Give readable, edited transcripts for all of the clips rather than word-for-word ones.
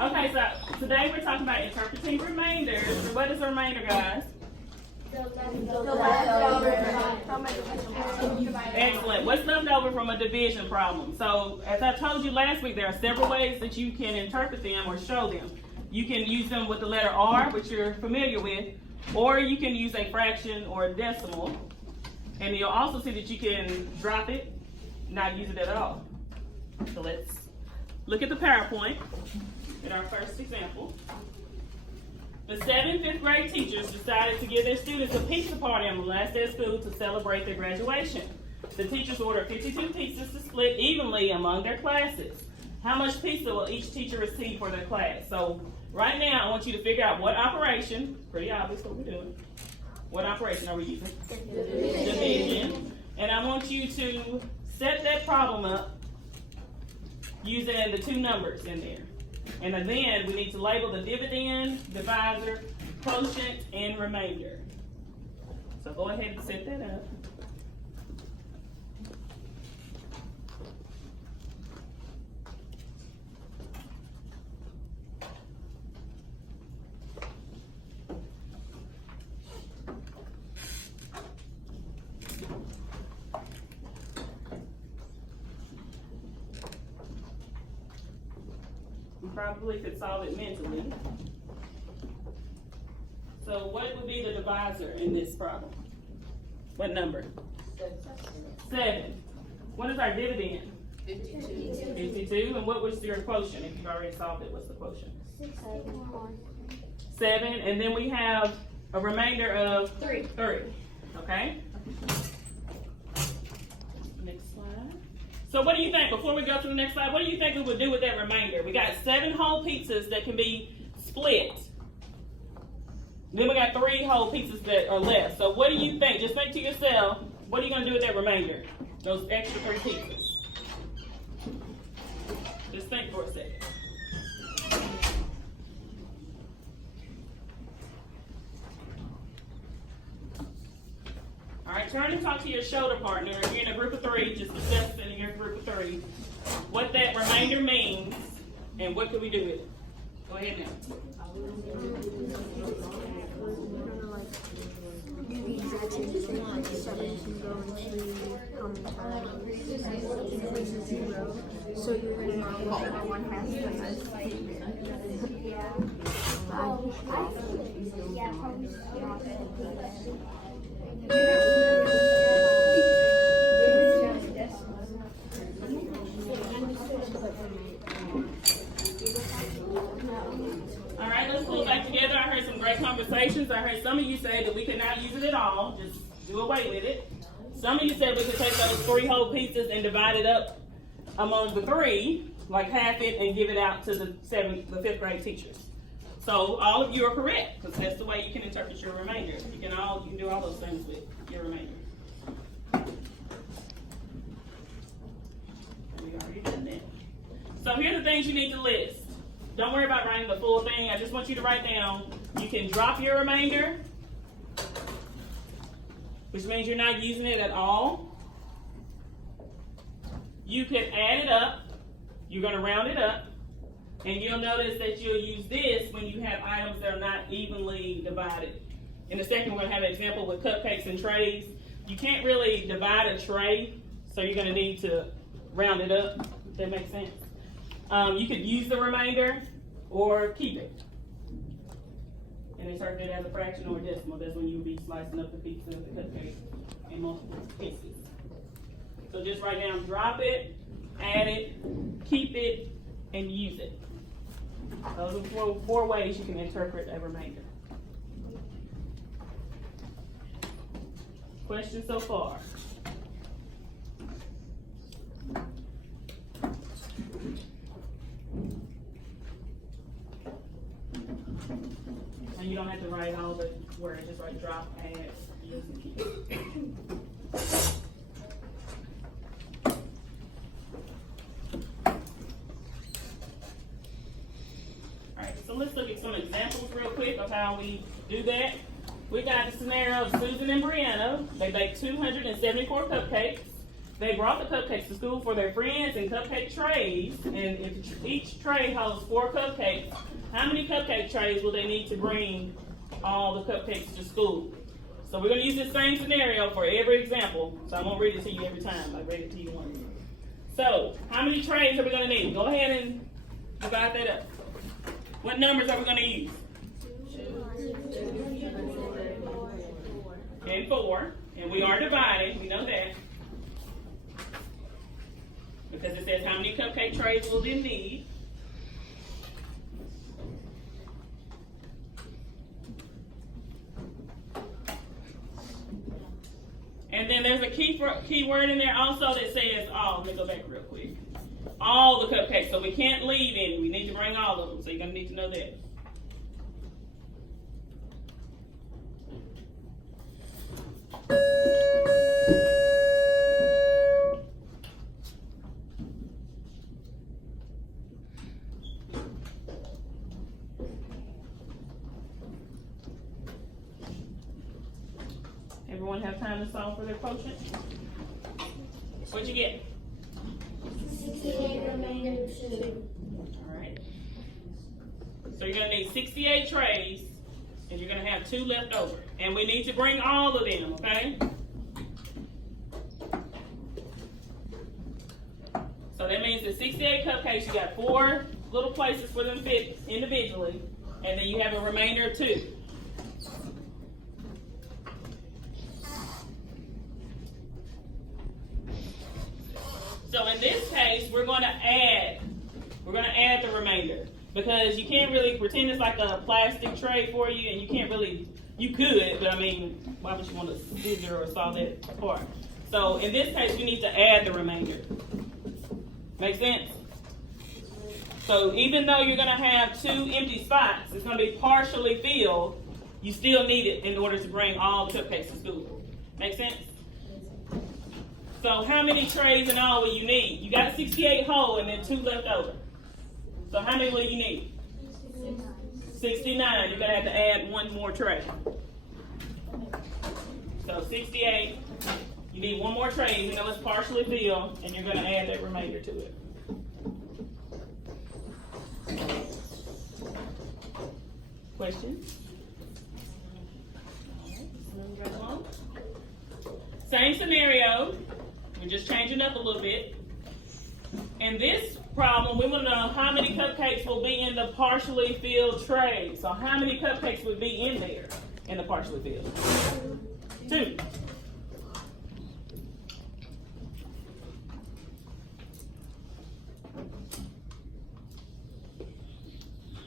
Okay, so today we're talking about interpreting remainders. What is a remainder, guys? Excellent. What's left over from a division problem? So, as I told you last week, there are several ways that you can interpret them or show them. You can use them with the letter R, which you're familiar with, or you can use a fraction or a decimal. And you'll also see that you can drop it, not use it at all. So let's look at the PowerPoint in our first example. The 7th, 5th grade teachers decided to give their students a pizza party on the last day of school to celebrate their graduation. The teachers ordered 52 pizzas to split evenly among their classes. How much pizza will each teacher receive for their class? So right now I want you to figure out what operation, pretty obvious what we're doing. What operation are we using? Division. And I want you to set that problem up using the two numbers in there. And then we need to label the dividend, divisor, quotient, and remainder. So go ahead and set that up. You probably could solve it mentally. So what would be the divisor in this problem? What number? 7. What is our dividend? 52. And what was your quotient? If you've already solved it, what's the quotient? 7. And then we have a remainder of 3. Okay? Next slide. So what do you think, before we go to the next slide, what do you think we would do with that remainder? We got 7 whole pizzas that can be split. Then we got 3 whole pizzas that are left. So what do you think? Just think to yourself, what are you going to do with that remainder? Those extra 3 pizzas. Just think for a second. All right, turn and talk to your shoulder partner. If you're in a group of 3, just discuss in your group of 3 what that remainder means and what can we do with it. Go ahead now. So you're going to multiply 1/2 All right, let's pull back together. I heard some great conversations. I heard some of you say that we could not use it at all. Just do away with it. Some of you said we could take those 3 whole pizzas and divide it up among the 3, like half it, and give it out to the 5th grade teachers. So all of you are correct, because that's the way you can interpret your remainder. You can do all those things with your remainder. We already done that. So here are the things you need to list. Don't worry about writing the full thing. I just want you to write down, you can drop your remainder, which means you're not using it at all. You can add it up. You're going to round it up. And you'll notice that you'll use this when you have items that are not evenly divided. In a second, we're going to have an example with cupcakes and trays. You can't really divide a tray, so you're going to need to round it up, if that makes sense. You could use the remainder or keep it and interpret it as a fraction or a decimal. That's when you would be slicing up the pizza, the cupcake, in multiple pieces. So just write down, drop it, add it, keep it, and use it. Those are 4 ways you can interpret a remainder. Questions so far? And you don't have to write all the words, just write drop, add, use, and keep. Alright, so let's look at some examples real quick of how we do that. We got the scenario of Susan and Brianna. They baked 274 cupcakes. they brought the cupcakes to school for their friends in cupcake trays, and if each tray holds 4 cupcakes, how many cupcake trays will they need to bring all the cupcakes to school? So we're going to use the same scenario for every example, so I won't read it to you every time. I read it to you once. So, how many trays are we going to need? Go ahead and divide that up. What numbers are we going to use? 2 and 4. And we are dividing, we know that. Because it says how many cupcake trays will they need. And then there's a key word in there also that says all. Let me go back real quick. All the cupcakes. So we can't leave any. We need to bring all of them. So you're going to need to know that. Everyone have time to solve for their quotient? What'd you get? 68 remainder 2. All right. So you're going to need 68 trays, and you're going to have 2 left over. And we need to bring all of them, okay? So that means that 68 cupcakes, you got 4 little places for them to fit individually, and then you have a remainder of 2. So in this case, we're going to add the remainder, because you can't really pretend it's like a plastic tray for you, and you can't really, you could, but I mean, why would you want to scissor or saw that apart? So in this case, we need to add the remainder. Make sense? So even though you're going to have 2 empty spots, it's going to be partially filled, you still need it in order to bring all the cupcakes to school. Make sense? So how many trays in all will you need? You got 68 whole and then 2 left over. So how many will you need? 69. You're going to have to add 1 more tray. So 68. You need 1 more tray, even though it's partially filled, and you're going to add that remainder to it. Questions? All right. Same scenario. We're just changing up a little bit. In this problem, we want to know how many cupcakes will be in the partially filled tray. So how many cupcakes would be in there in the partially filled? 2.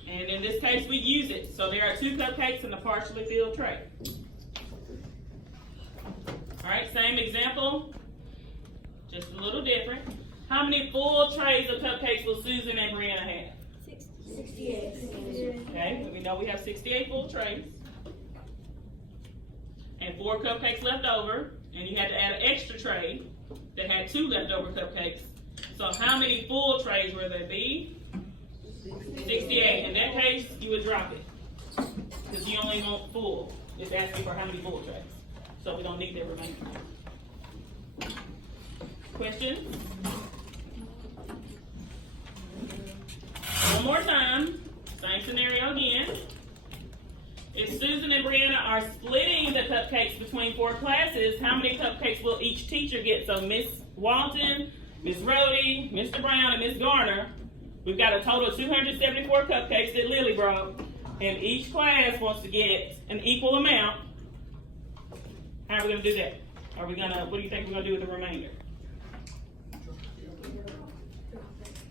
And in this case, we use it. So there are 2 cupcakes in the partially filled tray. All right, same example. Just a little different. How many full trays of cupcakes will Susan and Brianna have? 68. Okay, we know we have 68 full trays. And 4 cupcakes left over. And you had to add an extra tray that had 2 leftover cupcakes. So how many full trays will there be? 68. In that case, you would drop it. Because you only want full. It's asking for how many full trays. So we don't need that remainder. Questions? One more time. Same scenario again. If Susan and Brianna are splitting the cupcakes between 4 classes, how many cupcakes will each teacher get? So Miss Walton, Miss Rhodey, Mr. Brown, and Miss Garner, we've got a total of 274 cupcakes that Lily brought, and each class wants to get an equal amount. How are we going to do that? What do you think we're going to do with the remainder?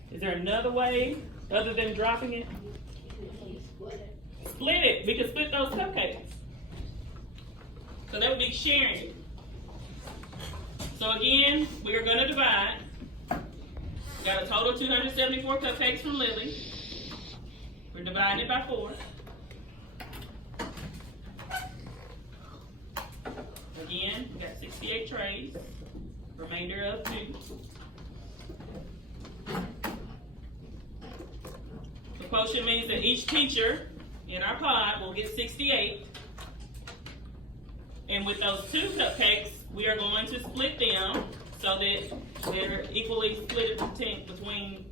Is there another way other than dropping it? Split it. We could split those cupcakes. So that would be sharing it. So again, we are going to divide. We got a total of 274 cupcakes from Lily. We're dividing it by 4. Again, we got 68 trays. Remainder of 2. The quotient means that each teacher in our pod will get 68. And with those 2 cupcakes, we are going to split them so that they're equally split between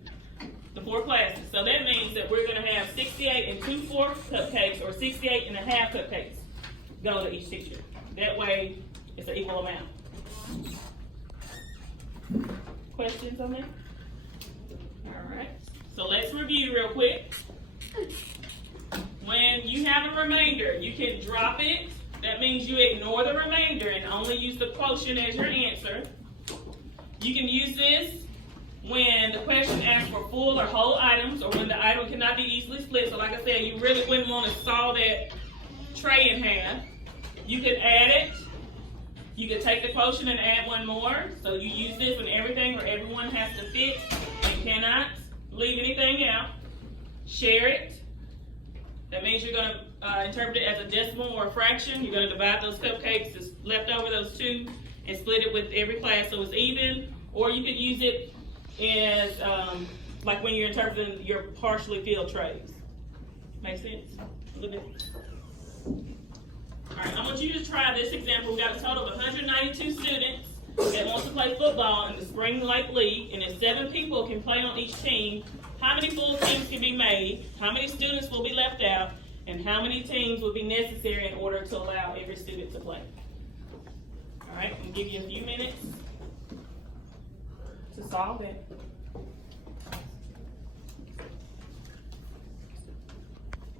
the 4 classes. So that means that we're going to have 68 and 2/4 cupcakes, or 68 and a half cupcakes go to each teacher. That way, it's an equal amount. Questions on that? All right. So let's review real quick. When you have a remainder, you can drop it. That means you ignore the remainder and only use the quotient as your answer. You can use this when the question asks for full or whole items, or when the item cannot be easily split. So like I said, you really wouldn't want to saw that tray in half. You could add it. You could take the quotient and add one more. So you use this in everything where everyone has to fit and cannot leave anything out. Share it. That means you're going to interpret it as a decimal or a fraction. You're going to divide those cupcakes that's left over, those 2, and split it with every class so it's even. Or you could use it as like when you're interpreting your partially filled trays. Make sense? A little bit. All right, I want you to try this example. We got a total of 192 students that want to play football in the Spring Lake League, and if 7 people can play on each team, how many full teams can be made? How many students will be left out? And how many teams will be necessary in order to allow every student to play? All right, I'm going to give you a few minutes to solve it.